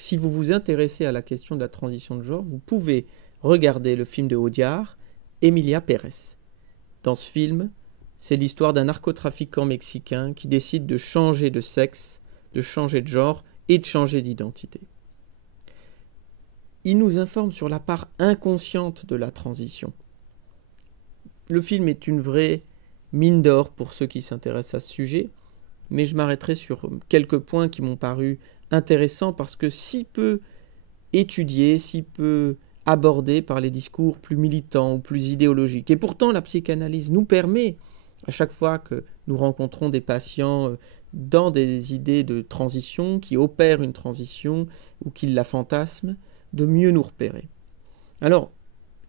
si vous vous intéressez à la question de la transition de genre, vous pouvez regarder le film de Audiard, Emilia Pérez. Dans ce film, c'est l'histoire d'un narcotrafiquant mexicain qui décide de changer de sexe, de changer de genre et de changer d'identité. Il nous informe sur la part inconsciente de la transition. Le film est une vraie mine d'or pour ceux qui s'intéressent à ce sujet, mais je m'arrêterai sur quelques points qui m'ont paru intéressants parce que si peu étudiés, si peu abordés par les discours plus militants ou plus idéologiques. Et pourtant, la psychanalyse nous permet, à chaque fois que nous rencontrons des patients dans des idées de transition, qui opèrent une transition ou qui la fantasment, de mieux nous repérer. Alors,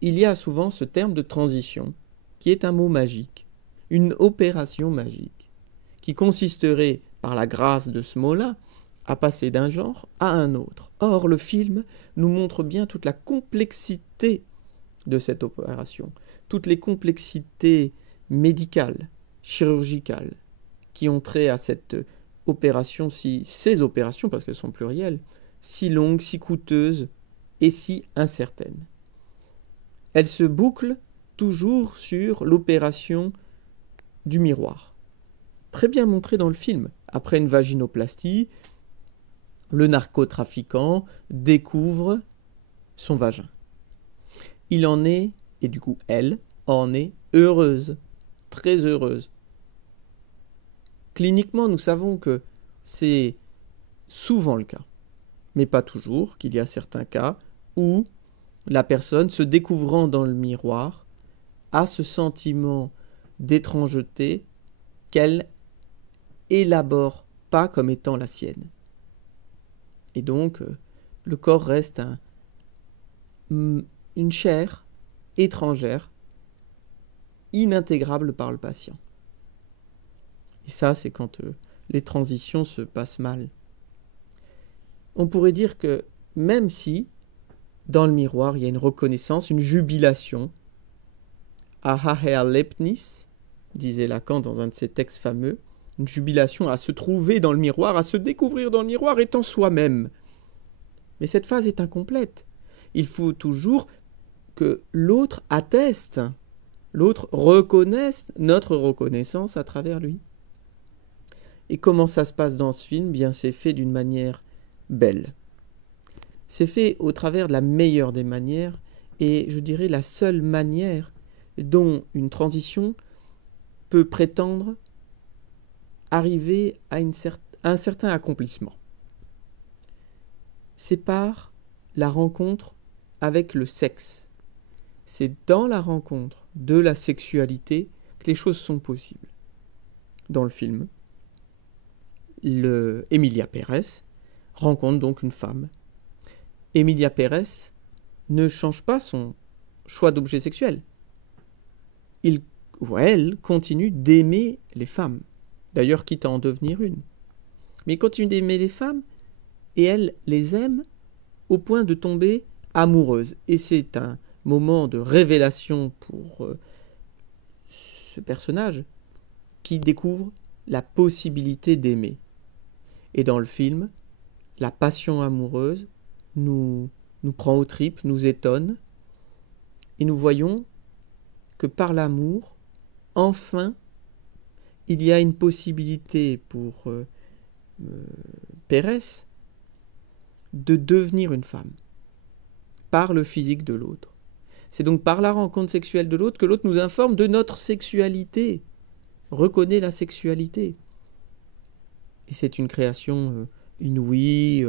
il y a souvent ce terme de transition, qui est un mot magique, une opération magique, qui consisterait, par la grâce de ce mot-là, à passer d'un genre à un autre. Or, le film nous montre bien toute la complexité de cette opération, toutes les complexités médicales, chirurgicales, qui ont trait à cette opération, ces opérations, parce qu'elles sont plurielles, si longues, si coûteuses et si incertaines. Elles se bouclent toujours sur l'opération du miroir. Très bien montré dans le film. Après une vaginoplastie, le narcotrafiquant découvre son vagin. Il en est, et du coup elle, en est heureuse, très heureuse. Cliniquement, nous savons que c'est souvent le cas, mais pas toujours, qu'il y a certains cas où la personne, se découvrant dans le miroir, a ce sentiment d'étrangeté qu'elle élabore pas comme étant la sienne. Et donc, le corps reste une chair étrangère, inintégrable par le patient. Et ça, c'est quand les transitions se passent mal. On pourrait dire que même si, dans le miroir, il y a une reconnaissance, une jubilation, Aha-Erlebnis, disait Lacan dans un de ses textes fameux, une jubilation à se trouver dans le miroir, à se découvrir dans le miroir étant soi-même. Mais cette phase est incomplète. Il faut toujours que l'autre atteste, l'autre reconnaisse notre reconnaissance à travers lui. Et comment ça se passe dans ce film ? Bien, c'est fait d'une manière belle. C'est fait au travers de la meilleure des manières, et je dirais la seule manière dont une transition peut prétendre arriver à un certain accomplissement. C'est par la rencontre avec le sexe. C'est dans la rencontre de la sexualité que les choses sont possibles. Dans le film, Emilia Pérez rencontre donc une femme. Emilia Pérez ne change pas son choix d'objet sexuel. Il ou elle continue d'aimer les femmes, d'ailleurs quitte à en devenir une. Mais il continue d'aimer les femmes et elle les aime au point de tomber amoureuse. Et c'est un moment de révélation pour ce personnage qui découvre la possibilité d'aimer. Et dans le film, la passion amoureuse nous prend aux tripes, nous étonne, et nous voyons que par l'amour, enfin, il y a une possibilité pour Pérez de devenir une femme par le physique de l'autre. C'est donc par la rencontre sexuelle de l'autre que l'autre nous informe de notre sexualité, reconnaît la sexualité. Et c'est une création inouïe,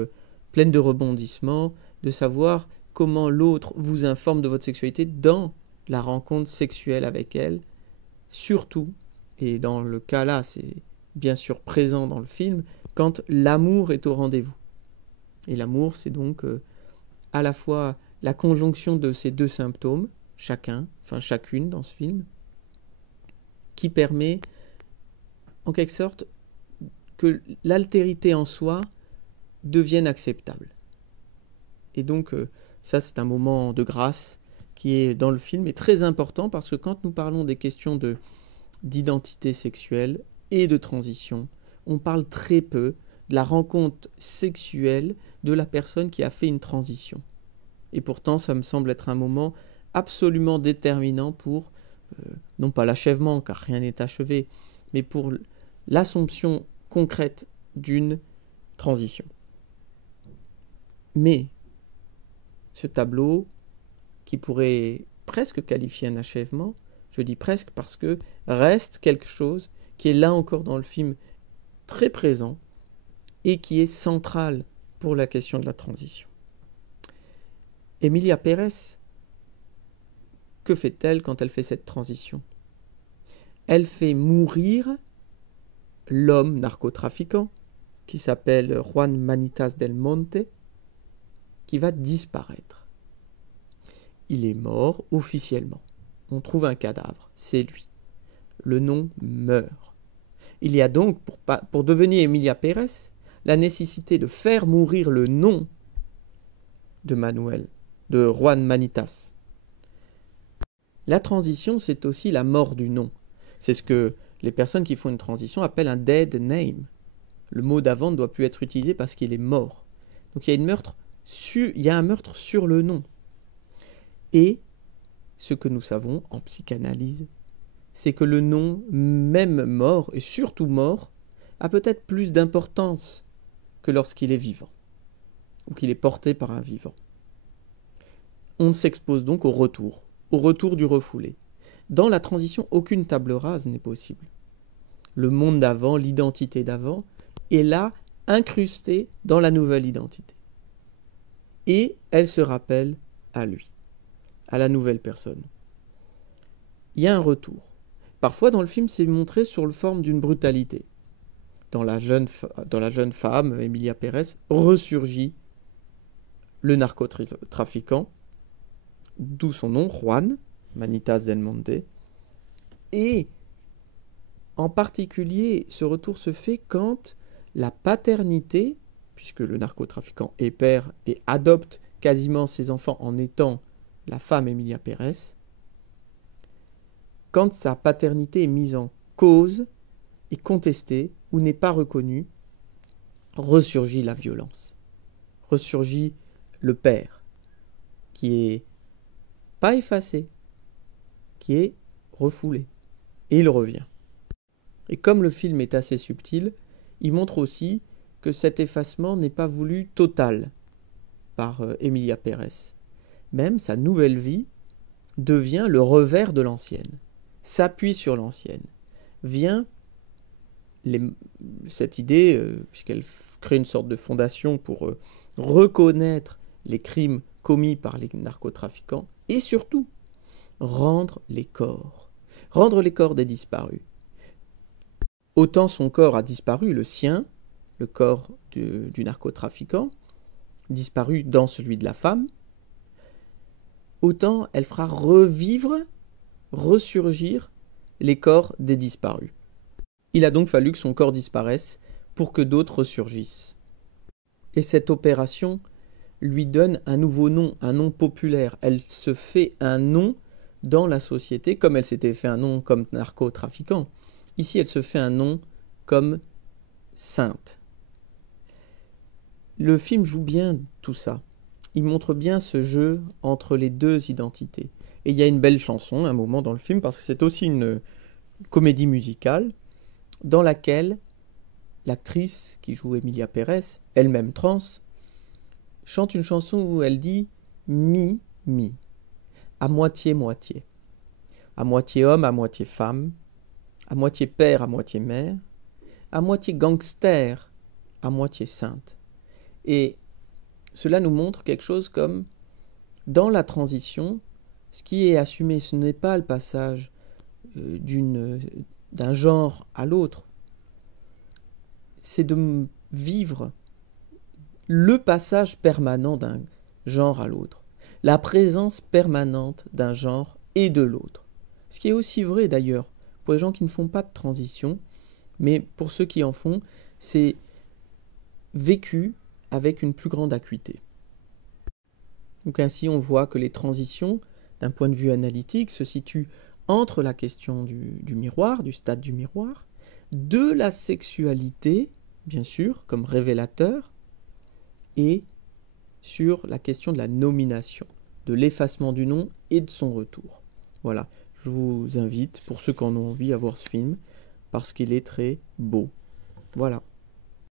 pleine de rebondissements, de savoir comment l'autre vous informe de votre sexualité dans la rencontre sexuelle avec elle, surtout, et dans le cas là, c'est bien sûr présent dans le film, quand l'amour est au rendez-vous. Et l'amour, c'est donc à la fois la conjonction de ces deux symptômes, chacune dans ce film, qui permet, en quelque sorte, que l'altérité en soi devienne acceptable. Et donc, ça, c'est un moment de grâce qui est dans le film et très important parce que quand nous parlons des questions d'identité sexuelle et de transition, on parle très peu de la rencontre sexuelle de la personne qui a fait une transition. Et pourtant, ça me semble être un moment absolument déterminant pour, non pas l'achèvement, car rien n'est achevé, mais pour l'assomption concrète d'une transition. Mais ce tableau, qui pourrait presque qualifier un achèvement, je dis presque parce que reste quelque chose qui est là encore dans le film très présent et qui est central pour la question de la transition. Emilia Pérez, que fait-elle quand elle fait cette transition? Elle fait mourir l'homme narcotrafiquant qui s'appelle Juan Manitas del Monte, qui va disparaître. Il est mort officiellement. On trouve un cadavre, c'est lui. Le nom meurt. Il y a donc, pour devenir Emilia Pérez, la nécessité de faire mourir le nom de Juan Manitas. La transition, c'est aussi la mort du nom. C'est ce que les personnes qui font une transition appellent un dead name. Le mot d'avant ne doit plus être utilisé parce qu'il est mort. Donc il y a un meurtre sur le nom. Et ce que nous savons en psychanalyse, c'est que le nom, même mort, et surtout mort, a peut-être plus d'importance que lorsqu'il est vivant, ou qu'il est porté par un vivant. On s'expose donc au retour du refoulé. Dans la transition, aucune table rase n'est possible. Le monde d'avant, l'identité d'avant, est là, incrustée dans la nouvelle identité. Et elle se rappelle à lui, à la nouvelle personne. Il y a un retour. Parfois, dans le film, c'est montré sous la forme d'une brutalité. Dans la jeune femme, Emilia Pérez, ressurgit le narcotrafiquant, d'où son nom, Juan Manitas del Monte. Et en particulier, ce retour se fait quand la paternité, puisque le narcotrafiquant est père et adopte quasiment ses enfants en étant la femme Emilia Pérez, quand sa paternité est mise en cause, est contestée ou n'est pas reconnue, ressurgit la violence. Ressurgit le père, qui est pas effacé, qui est refoulé. Et il revient. Et comme le film est assez subtil, il montre aussi que cet effacement n'est pas voulu total par Emilia Pérez. Même sa nouvelle vie devient le revers de l'ancienne, s'appuie sur l'ancienne. Vient cette idée, puisqu'elle crée une sorte de fondation pour reconnaître les crimes commis par les narcotrafiquants, et surtout, rendre les corps des disparus. Autant son corps a disparu, le sien, le corps du narcotrafiquant, disparu dans celui de la femme, autant elle fera ressurgir les corps des disparus. Il a donc fallu que son corps disparaisse pour que d'autres ressurgissent. Et cette opération lui donne un nouveau nom, un nom populaire. Elle se fait un nom dans la société, comme elle s'était fait un nom comme narcotrafiquant. Ici, elle se fait un nom comme sainte. Le film joue bien tout ça. Il montre bien ce jeu entre les deux identités. Et il y a une belle chanson, un moment dans le film, parce que c'est aussi une comédie musicale, dans laquelle l'actrice qui joue Emilia Pérez, elle-même trans, chante une chanson où elle dit « mi, mi », à moitié-moitié. À moitié homme, à moitié femme, à moitié père, à moitié mère, à moitié gangster, à moitié sainte. Et cela nous montre quelque chose comme, dans la transition, ce qui est assumé, ce n'est pas le passage d'un genre à l'autre, c'est de vivre le passage permanent d'un genre à l'autre, la présence permanente d'un genre et de l'autre. Ce qui est aussi vrai d'ailleurs pour les gens qui ne font pas de transition, mais pour ceux qui en font, c'est vécu avec une plus grande acuité. Donc ainsi on voit que les transitions, d'un point de vue analytique, se situent entre la question du miroir, du stade du miroir, de la sexualité bien sûr, comme révélateur, et sur la question de la nomination, de l'effacement du nom et de son retour. Voilà, je vous invite, pour ceux qui en ont envie, à voir ce film, parce qu'il est très beau. Voilà.